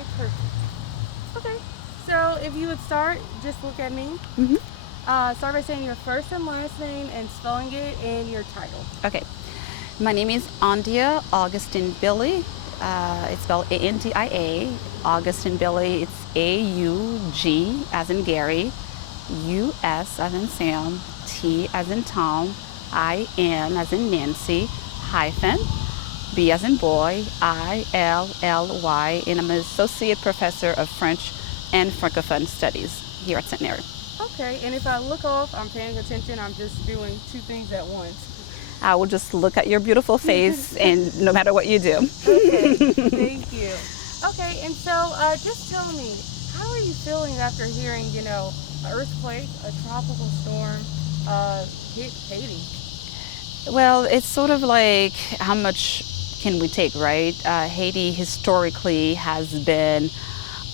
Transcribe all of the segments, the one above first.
Okay, perfect. Okay, so if you would start, just look at me. Hmm. Start by saying your first and last name and spelling it and your title. Okay. My name is Andia Augustin-Billy. It's spelled Andia. Augustin-Billy. It's AUG as in Gary, US as in Sam, T as in Tom, IN as in Nancy, hyphen, B as in boy, ILLY, and I'm an associate professor of French and Francophone studies here at St. Mary. Okay, and if I look off, I'm paying attention. I'm just doing two things at once. I will just look at your beautiful face, and no matter what you do. Okay, thank you. Okay, and so just tell me, how are you feeling after hearing, an earthquake, a tropical storm hit Haiti? Well, it's sort of like how much can we take, right? Haiti historically has been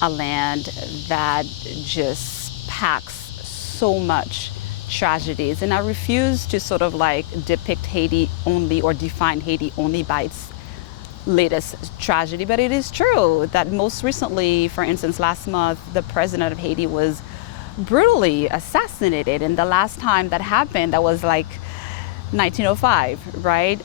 a land that just packs so much tragedies. And I refuse to sort of like depict Haiti only or define Haiti only by its latest tragedy, but it is true that most recently, for instance, last month, the president of Haiti was brutally assassinated. And the last time that happened, that was like 1905, right?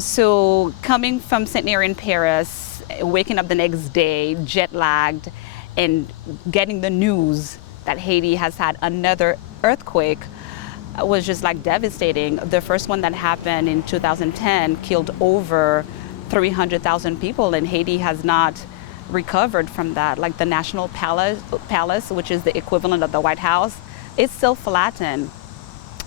So coming from St. Mary in Paris, waking up the next day, jet lagged, and getting the news that Haiti has had another earthquake was just like devastating. The first one that happened in 2010 killed over 300,000 people, and Haiti has not recovered from that. Like the National Palace, which is the equivalent of the White House, it's still flattened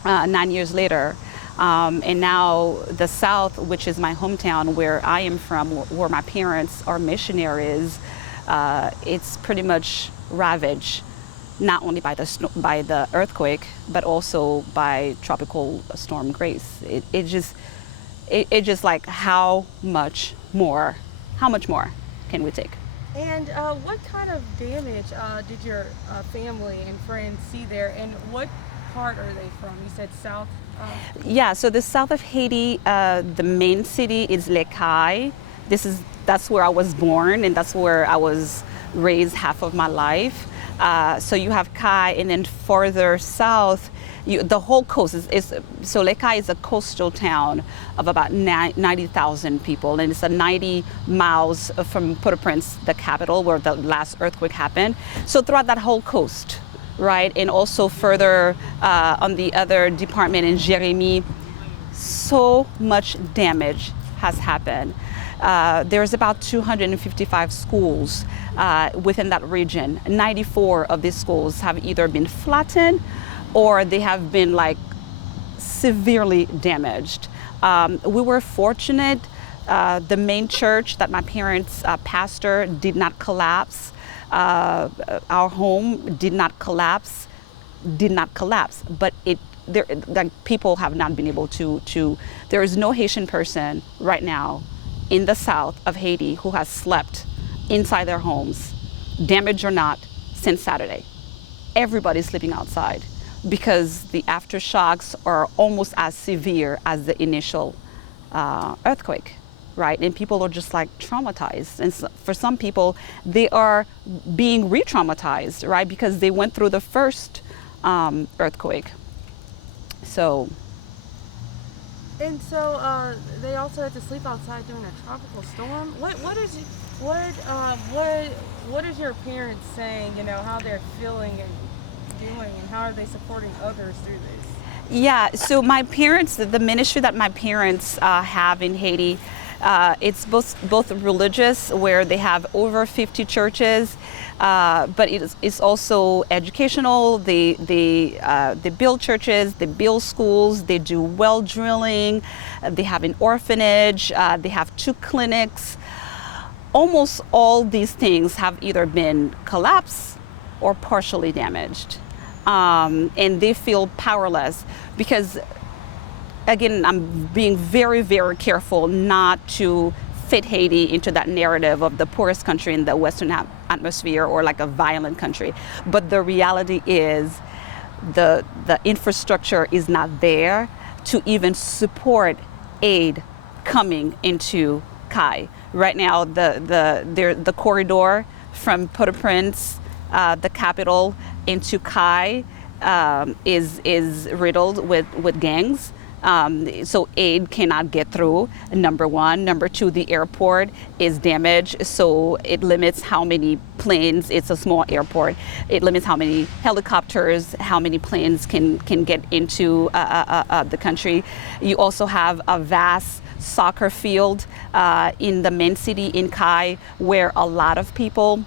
9 years later. And now the South, which is my hometown where I am from, where my parents are missionaries, it's pretty much ravaged, not only by the earthquake, but also by tropical storm Grace. It just like how much more can we take? And what kind of damage did your family and friends see there, and what part are they from? You said South? Yeah, so the south of Haiti, the main city is Les Cayes. That's where I was born, and that's where I was raised half of my life. So you have Cayes, and then further south, the whole coast so Les Cayes is a coastal town of about 90,000 people, and it's 90 miles from Port-au-Prince, the capital, where the last earthquake happened. So throughout that whole coast, right, and also further on the other department in Jérémie, so much damage has happened. There's about 255 schools within that region. 94 of these schools have either been flattened or they have been like severely damaged. We were fortunate. The main church that my parents pastor did not collapse. Our home did not collapse, but like people have not been able to. There is no Haitian person right now in the south of Haiti who has slept inside their homes, damaged or not, since Saturday. Everybody's sleeping outside because the aftershocks are almost as severe as the initial earthquake, right? And people are just like traumatized. And so for some people, they are being re-traumatized, right? Because they went through the first earthquake. So. And so they also had to sleep outside during a tropical storm. What is your parents saying? How they're feeling and doing, and how are they supporting others through this? Yeah, so my parents, the ministry that my parents have in Haiti, it's both religious, where they have over 50 churches, but it's also educational. They build churches, they build schools, they do well drilling, they have an orphanage, they have 2 clinics. Almost all these things have either been collapsed or partially damaged. And they feel powerless because, again, I'm being very, very careful not to fit Haiti into that narrative of the poorest country in the Western atmosphere or like a violent country. But the reality is the infrastructure is not there to even support aid coming into Cayes. Right now, the corridor from Port-au-Prince, the capital, into Kai is riddled with gangs. So aid cannot get through, number one. Number two, the airport is damaged, so it limits how many planes, it's a small airport, it limits how many helicopters, how many planes can get into the country. You also have a vast soccer field in the main city in Kai, where a lot of people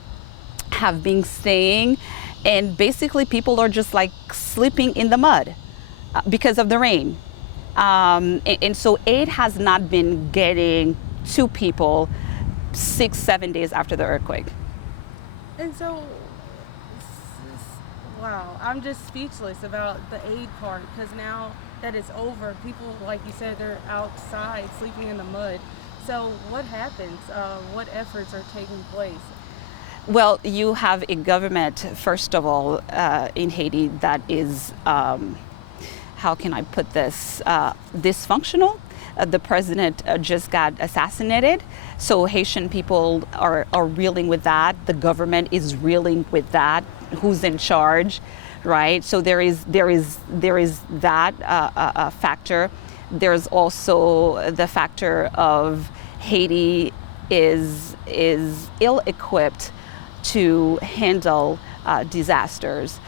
have been staying, and basically people are just like sleeping in the mud because of the rain. And so aid has not been getting to people 6-7 days after the earthquake. And so, wow, I'm just speechless about the aid part, because now that it's over, people, like you said, they're outside sleeping in the mud. So what happens? What efforts are taking place? Well, you have a government, first of all, in Haiti that is, how can I put this, dysfunctional. The president just got assassinated, so Haitian people are reeling with that. The government is reeling with that. Who's in charge, right? So there is that factor. There's also the factor of Haiti is ill-equipped to handle disasters.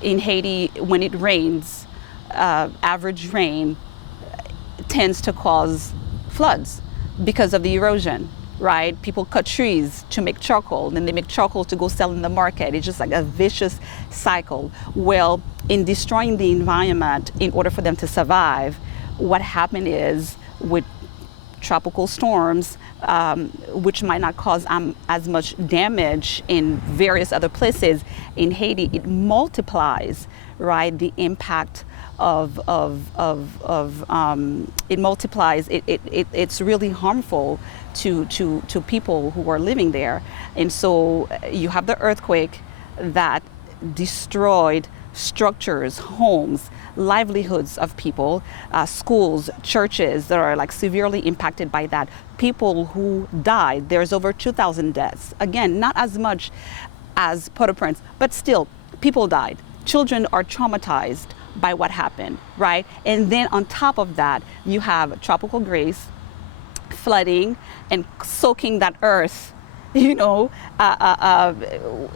In Haiti, when it rains, average rain tends to cause floods because of the erosion, right? People cut trees to make charcoal, then they make charcoal to go sell in the market. It's just like a vicious cycle. Well, in destroying the environment in order for them to survive, what happened is with tropical storms, which might not cause as much damage in various other places, in Haiti, it multiplies, right, the impact it multiplies. It's really harmful to people who are living there. And so you have the earthquake that destroyed structures, homes, livelihoods of people, schools, churches that are like severely impacted by that. People who died, there's over 2,000 deaths. Again, not as much as Port-au-Prince, but still, people died. Children are traumatized by what happened, right? And then on top of that, you have tropical grace, flooding, and soaking that earth, you know,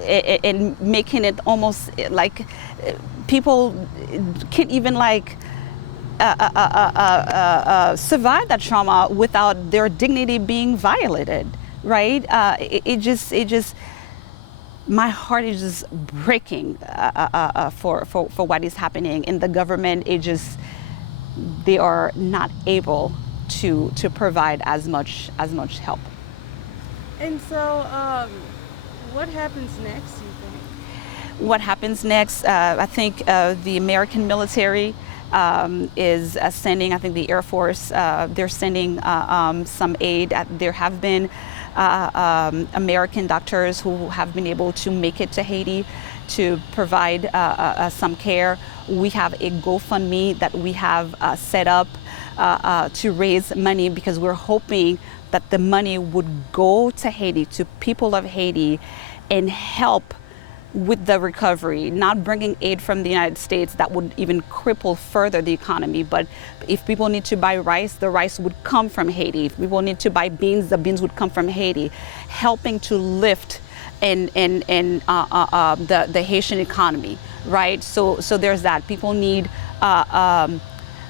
and making it almost like people can't even like survive that trauma without their dignity being violated, right? It just my heart is just breaking for what is happening in the government. They are not able to provide as much help. And so, what happens next, you think? What happens next? I think the American military is sending, I think the Air Force, they're sending some aid. There have been American doctors who have been able to make it to Haiti to provide some care. We have a GoFundMe that we have set up to raise money, because we're hoping that the money would go to Haiti, to people of Haiti, and help with the recovery, not bringing aid from the United States that would even cripple further the economy. But if people need to buy rice, the rice would come from Haiti. If people need to buy beans, the beans would come from Haiti, helping to lift and the Haitian economy, right? So there's that. People need.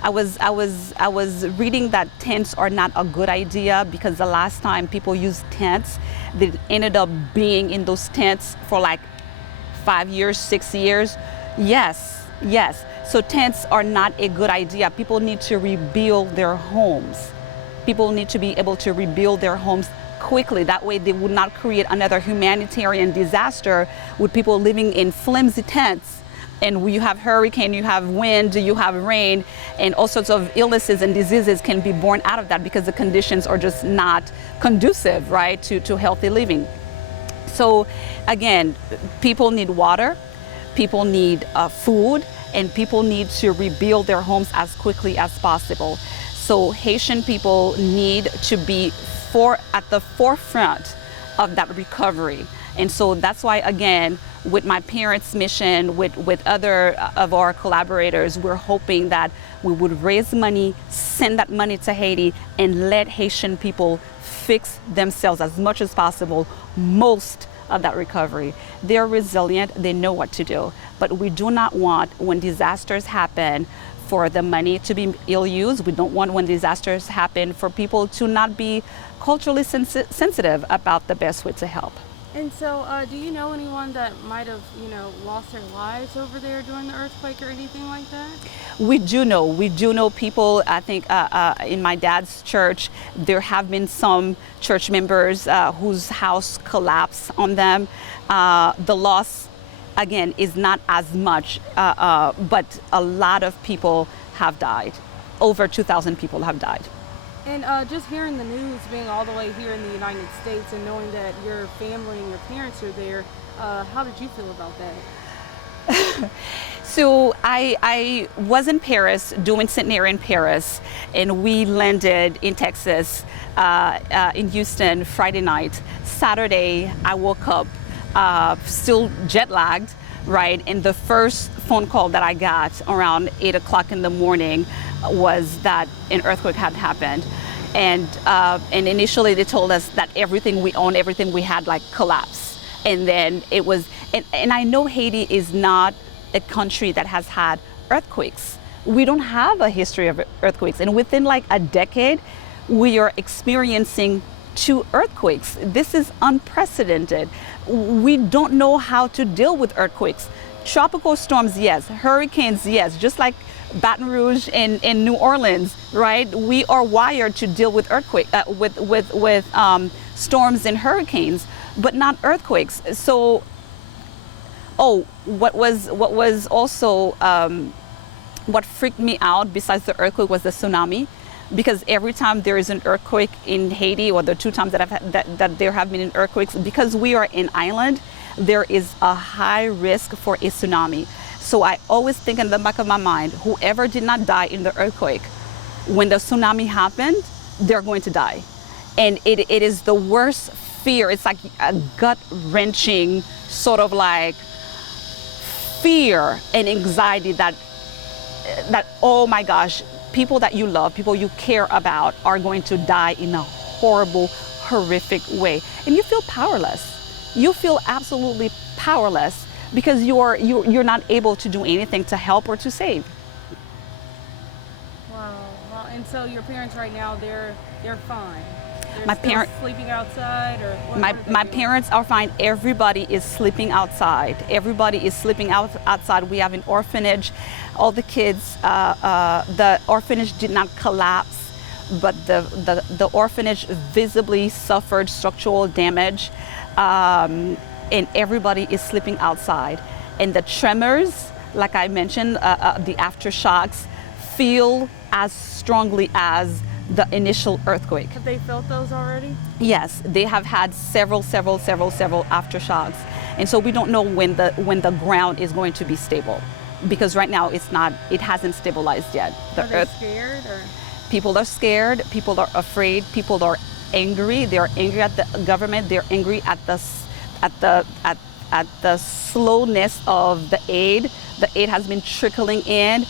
I was reading that tents are not a good idea, because the last time people used tents, they ended up being in those tents for like 5 years, 6 years. Yes. So tents are not a good idea. People need to rebuild their homes. People need to be able to rebuild their homes quickly. That way they would not create another humanitarian disaster with people living in flimsy tents. And you have hurricane, you have wind, you have rain, and all sorts of illnesses and diseases can be born out of that, because the conditions are just not conducive, right, to healthy living. So again, people need water, people need food, and people need to rebuild their homes as quickly as possible. So Haitian people need to be at the forefront of that recovery. And so that's why, again, with my parents' mission, with other of our collaborators, we're hoping that we would raise money, send that money to Haiti, and let Haitian people fix themselves as much as possible, most of that recovery. They're resilient, they know what to do. But we do not want, when disasters happen, for the money to be ill-used. We don't want, when disasters happen, for people to not be culturally sensitive about the best way to help. And so, do you know anyone that might have, lost their lives over there during the earthquake or anything like that? We do know people. I think in my dad's church, there have been some church members whose house collapsed on them. The loss, again, is not as much, but a lot of people have died. Over 2,000 people have died. And just hearing the news, being all the way here in the United States and knowing that your family and your parents are there, how did you feel about that? So I was in Paris, doing centenary in Paris, and we landed in Texas, in Houston, Friday night. Saturday, I woke up still jet lagged, right? And the first phone call that I got around 8 o'clock in the morning was that an earthquake had happened. And initially they told us that everything we owned, everything we had, like, collapsed. And then it was, and I know Haiti is not a country that has had earthquakes. We don't have a history of earthquakes. And within like a decade, we are experiencing 2 earthquakes. This is unprecedented. We don't know how to deal with earthquakes. Tropical storms, yes. Hurricanes, yes. Just like Baton Rouge and New Orleans, right? We are wired to deal with with storms and hurricanes, but not earthquakes. So, what was also what freaked me out besides the earthquake was the tsunami, because every time there is an earthquake in Haiti, or the 2 times that there have been earthquakes, because we are an island, there is a high risk for a tsunami. So I always think in the back of my mind, whoever did not die in the earthquake, when the tsunami happened, they're going to die. And it is the worst fear. It's like a gut-wrenching sort of like fear and anxiety that oh my gosh, people that you love, people you care about are going to die in a horrible, horrific way. And you feel powerless. You feel absolutely powerless, because you're not able to do anything to help or to save. Wow. Well, and so your parents right now, they're fine. They're My still parents sleeping outside, or what My are they doing? parents are fine. Everybody is sleeping outside. Everybody is sleeping outside. We have an orphanage. All the kids, the orphanage did not collapse, but the orphanage visibly suffered structural damage. And everybody is sleeping outside. And the tremors, like I mentioned, the aftershocks, feel as strongly as the initial earthquake. Have they felt those already? Yes, they have had several aftershocks. And so we don't know when the ground is going to be stable, because right now it hasn't stabilized yet. Are they scared, or? People are scared, people are afraid, people are angry. They're angry at the government, they're angry at the slowness of the aid. The aid has been trickling in,